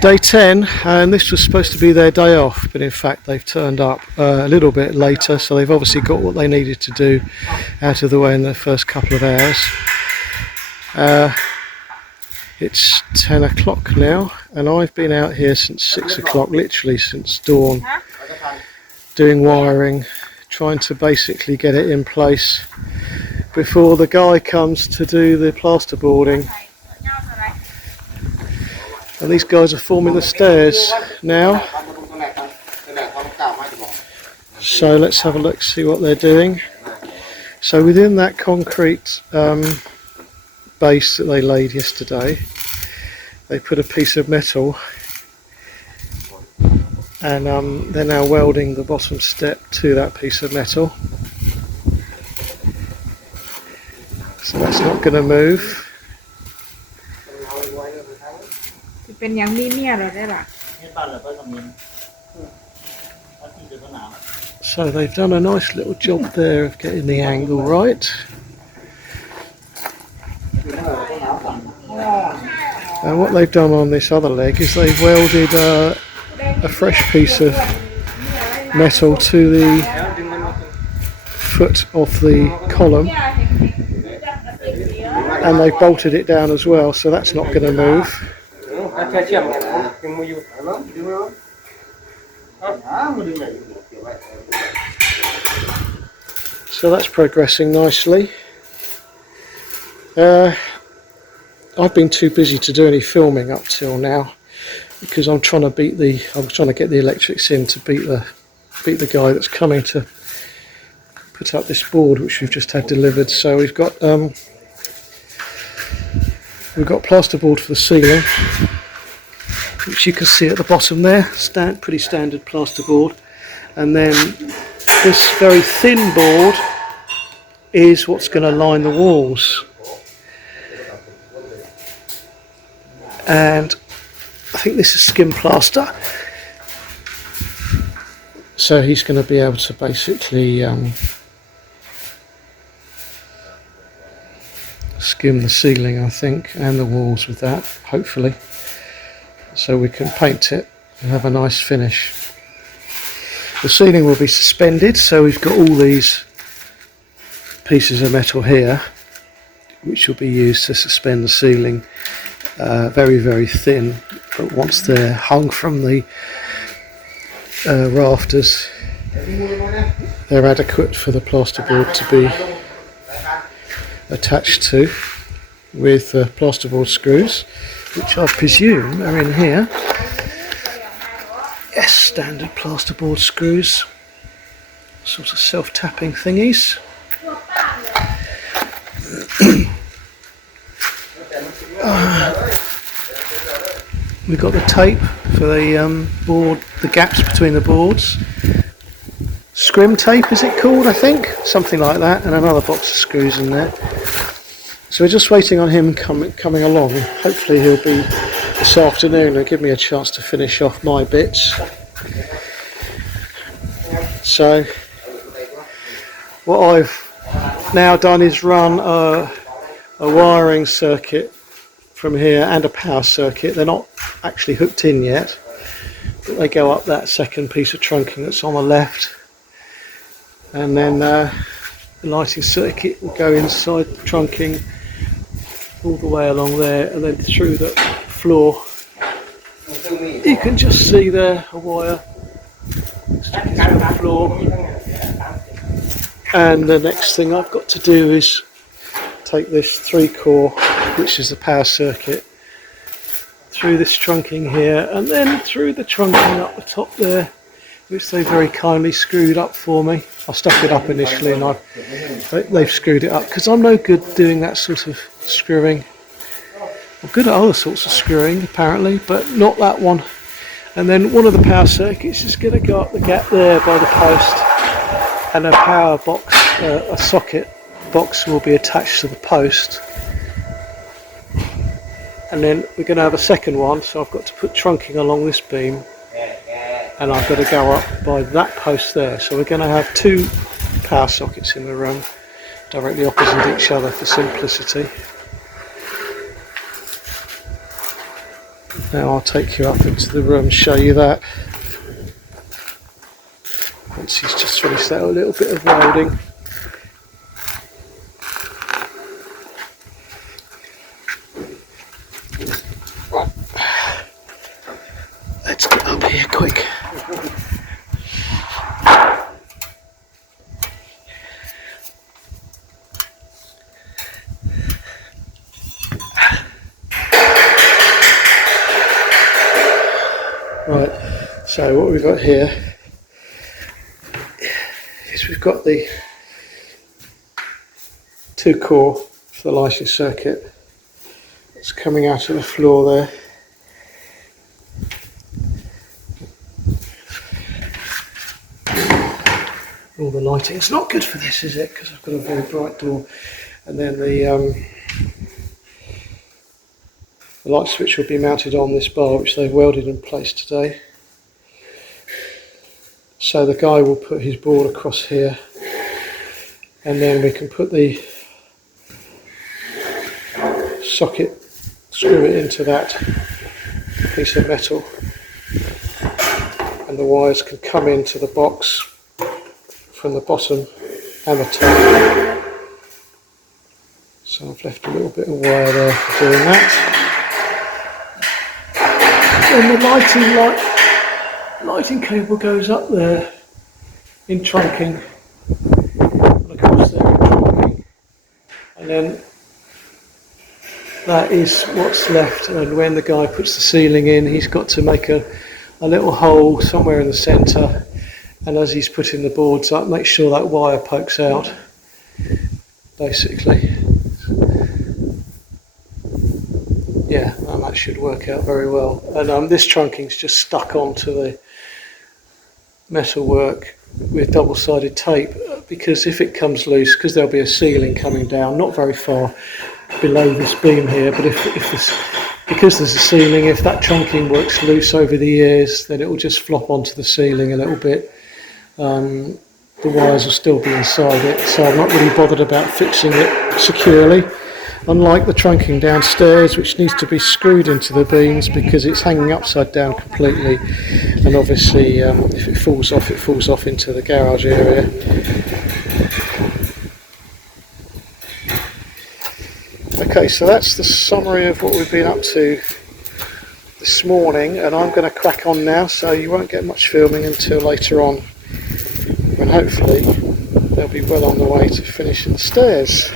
Day 10, and this was supposed to be their day off, but in fact they've turned up a little bit later, so they've obviously got what they needed to do out of the way in the first couple of hours. It's 10 o'clock now, and I've been out here since 6 o'clock, literally since dawn, doing wiring, trying to basically get it in place before the guy comes to do the plasterboarding. And these guys are forming the stairs now. So let's have a look, see what they're doing. So within that concrete base that they laid yesterday, they put a piece of metal, and they're now welding the bottom step to that piece of metal. So that's not going to move. So they've done a nice little job there of getting the angle right. And what they've done on this other leg is they've welded a fresh piece of metal to the foot of the column, and they've bolted it down as well, so that's not going to move. So that's progressing nicely. I've been too busy to do any filming up till now because I'm trying to get the electrics in to beat the guy that's coming to put up this board which we've just had delivered. So we've got plasterboard for the ceiling, which you can see at the bottom there, pretty standard plasterboard, and then this very thin board is what's going to line the walls. And I think this is skim plaster, so he's going to be able to basically skim the ceiling, I think, and the walls with that, hopefully, so we can paint it and have a nice finish. The ceiling will be suspended, so we've got all these pieces of metal here which will be used to suspend the ceiling. Very, very thin, but once they're hung from the rafters, they're adequate for the plasterboard to be attached to with plasterboard screws, which I presume are in here. Yes, standard plasterboard screws, sort of self-tapping thingies. We've got the tape for the board, the gaps between the boards. Scrim tape, is it called, I think? Something like that, and another box of screws in there. So we're just waiting on him coming along. Hopefully he'll be this afternoon and give me a chance to finish off my bits. So what I've now done is run a wiring circuit from here and a power circuit. They're not actually hooked in yet, but they go up that second piece of trunking that's on the left, and then the lighting circuit will go inside the trunking all the way along there and then through the floor. You can just see there a wire sticking through the floor, and the next thing I've got to do is take this 3-core, which is the power circuit, through this trunking here and then through the trunking up the top there, which they very kindly screwed up for me. I stuck it up initially and they've screwed it up because I'm no good doing that sort of screwing. I'm good at other sorts of screwing apparently, but not that one. And then one of the power circuits is going to go up the gap there by the post, and a power box, a socket box will be attached to the post. And then we're going to have a second one, so I've got to put trunking along this beam, and I've got to go up by that post there. So we're going to have 2 power sockets in the room, directly opposite each other for simplicity. Now I'll take you up into the room, show you that. Once he's just finished that little bit of welding. Right. Let's get up here quick. Right, so what we've got here is we've got the 2-core finalization circuit that's coming out of the floor there. All the lighting, it's not good for this, is it? Because I've got a very bright door. And then the light switch will be mounted on this bar, which they've welded in place today. So the guy will put his board across here, and then we can put the socket, screw it into that piece of metal, and the wires can come into the box from the bottom and the top. So I've left a little bit of wire there for doing that. And the lighting cable goes up there in trunking, and across there in trunking, and then that is what's left. And when the guy puts the ceiling in, he's got to make a little hole somewhere in the centre, and as he's putting the boards up, make sure that wire pokes out, basically. Yeah, and that should work out very well. And this trunking's just stuck onto the metalwork with double-sided tape, because if it comes loose, because there'll be a ceiling coming down not very far below this beam here, but because there's a ceiling, if that trunking works loose over the years, then it will just flop onto the ceiling a little bit. The wires will still be inside it, so I'm not really bothered about fixing it securely. Unlike the trunking downstairs, which needs to be screwed into the beams because it's hanging upside down completely, and obviously if it falls off into the garage area. Okay, so that's the summary of what we've been up to this morning, and I'm going to crack on now, so you won't get much filming until later on, when hopefully they'll be well on the way to finishing the stairs.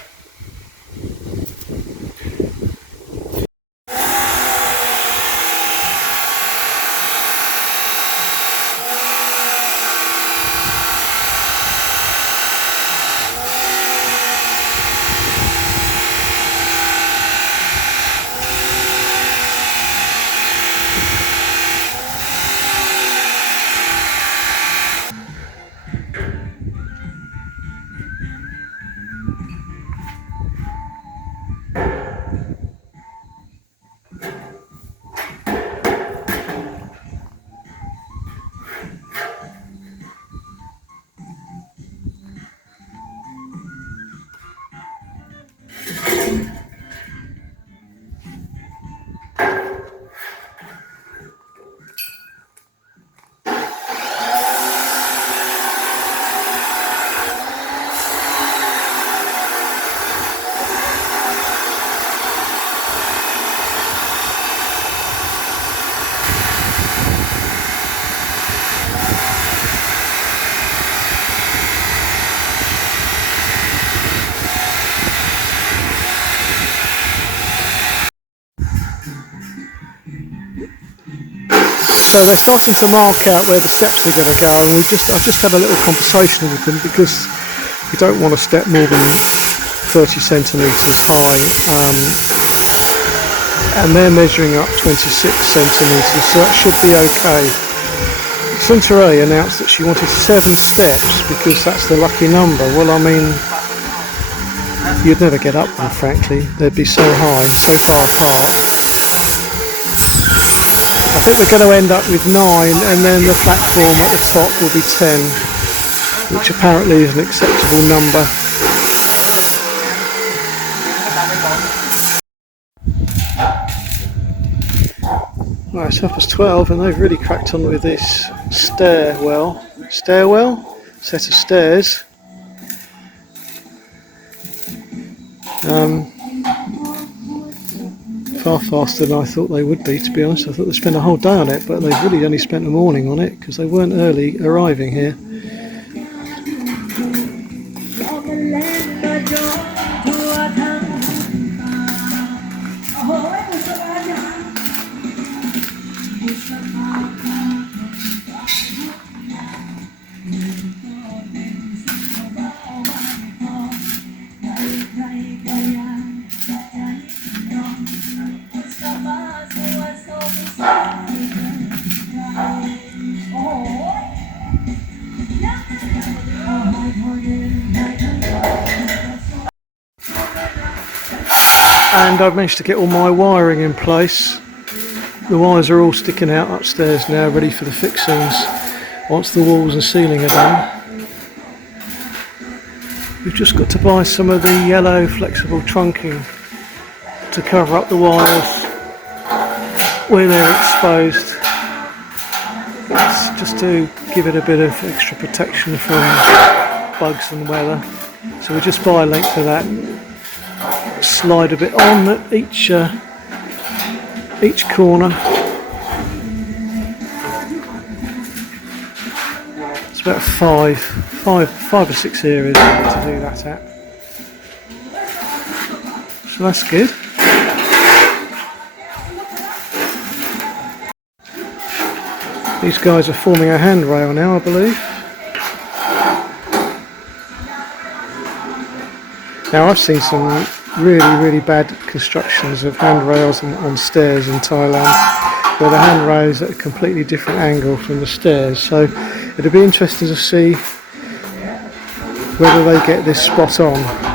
So they're starting to mark out where the steps are going to go, and I've just had a little conversation with them, because we don't want a step more than 30 centimetres high, and they're measuring up 26 centimetres, so that should be okay. Suntoray announced that she wanted 7 steps because that's the lucky number. Well, I mean, you'd never get up them, frankly. They'd be so high, so far apart. I think we're going to end up with 9, and then the platform at the top will be 10, which apparently is an acceptable number. Right, it's 12:30 and they've really cracked on with this stairwell set of stairs. Far faster than I thought they would be, to be honest. I thought they'd spend a whole day on it, but they've really only spent a morning on it because they weren't early arriving here. And I've managed to get all my wiring in place. The wires are all sticking out upstairs now, ready for the fixings once the walls and ceiling are done. We've just got to buy some of the yellow flexible trunking to cover up the wires where they're exposed. It's just to give it a bit of extra protection from bugs and weather. So we just buy a length of that, slide a bit on at each corner. It's about five or six areas to do that at. So that's good. These guys are forming a handrail now, I believe. Now I've seen some really bad constructions of handrails on stairs in Thailand where the handrail is at a completely different angle from the stairs, so it'll be interesting to see whether they get this spot on.